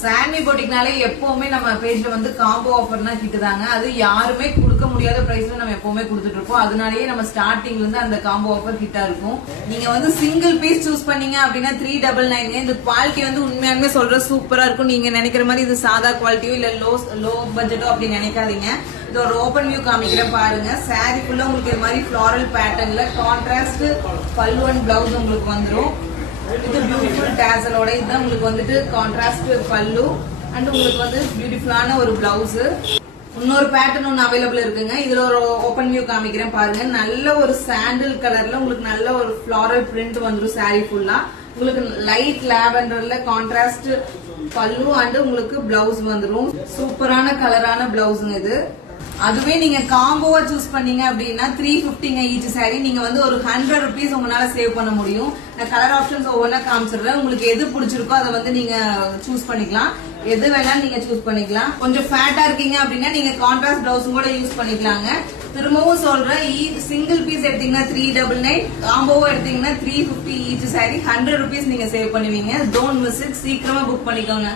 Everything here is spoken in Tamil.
சாண்ட்வி பொட்டிக்னாலே எப்பவுமே நம்ம பேஜ்ல வந்து காம்போ ஆஃபர்னா கிட்டுதாங்க. அது யாருமே கொடுக்க முடியாத பிரைஸ்ல நம்ம எப்பவுமே கொடுத்துட்டு இருப்போம். அதனாலயே நம்ம ஸ்டார்டிங்ல இருந்து அந்த காம்போ ஆஃபர் கிட்டா இருக்கும். நீங்க வந்து சிங்கிள் பீஸ் சூஸ் பண்ணீங்க அப்படின்னா 399. இந்த குவாலிட்டி வந்து உண்மையாலுமே சொல்ற சூப்பரா இருக்கும். நீங்க நினைக்கிற மாதிரி இது சாதா குவாலிட்டியோ இல்ல லோ பட்ஜெட்டோ அப்படி நினைக்காதீங்க. இது ஒரு ஓபன் வியூ காமிக்கிறேன் பாருங்க. சாரி ஃபுல்லா உங்களுக்கு இது மாதிரி ஃபிளாரல் பேட்டர்ன்ல கான்ட்ராஸ்ட் பல்லு அண்ட் பிளவுஸ் உங்களுக்கு வந்துடும். இது பியூட்டிஃபுல் டேசலோட இதுதான் உங்களுக்கு வந்துட்டு கான்ட்ராஸ்ட் பல்லு அண்ட் உங்களுக்கு வந்து பியூட்டிஃபுல்லான ஒரு பிளவுஸ். இன்னொரு பேட்டர்ன் ஒன்னு அவைலபிள் இருக்குங்க. இதுல ஒரு ஓபன் வியூ காமிக்கிறேன் பாருங்க. நல்ல ஒரு சாண்டில் கலர்ல உங்களுக்கு நல்ல ஒரு ஃபிளாரல் பிரிண்ட் வந்துடும். சாரி ஃபுல்லா உங்களுக்கு லைட் லாவெண்டர்ல கான்ட்ராஸ்ட் பல்லு அண்ட் உங்களுக்கு பிளவுஸ் வந்துடும். சூப்பரான கலரான பிளவுஸ்ங்க இது. அதுவே நீங்க காம்போவா சூஸ் பண்ணீங்க அப்படின்னா 350 ஈச் சாரி. நீங்க வந்து ஒரு 100 rupees உங்களால சேவ் பண்ண முடியும். நான் கலர் ஆப்ஷன்ஸ் ஒவ்வொன்றா காமிச்சிடுறேன். உங்களுக்கு எது பிடிச்சிருக்கோ அதை வந்து நீங்க சூஸ் பண்ணிக்கலாம். எது வேணாலும் நீங்க சூஸ் பண்ணிக்கலாம். கொஞ்சம் ஃபேட்டா இருக்கீங்க அப்படின்னா நீங்க கான்ட்ராஸ்ட் பிளவுஸும் கூட யூஸ் பண்ணிக்கலாங்க. திரும்பவும் சொல்றேன், சிங்கிள் பீஸ் எடுத்தீங்கன்னா 399, காம்போவா எடுத்தீங்கன்னா 350 ஈச் சாரி. 100 rupees நீங்க சேவ் பண்ணுவீங்க. Don't miss it. சீக்கிரமா புக் பண்ணிக்கோங்க.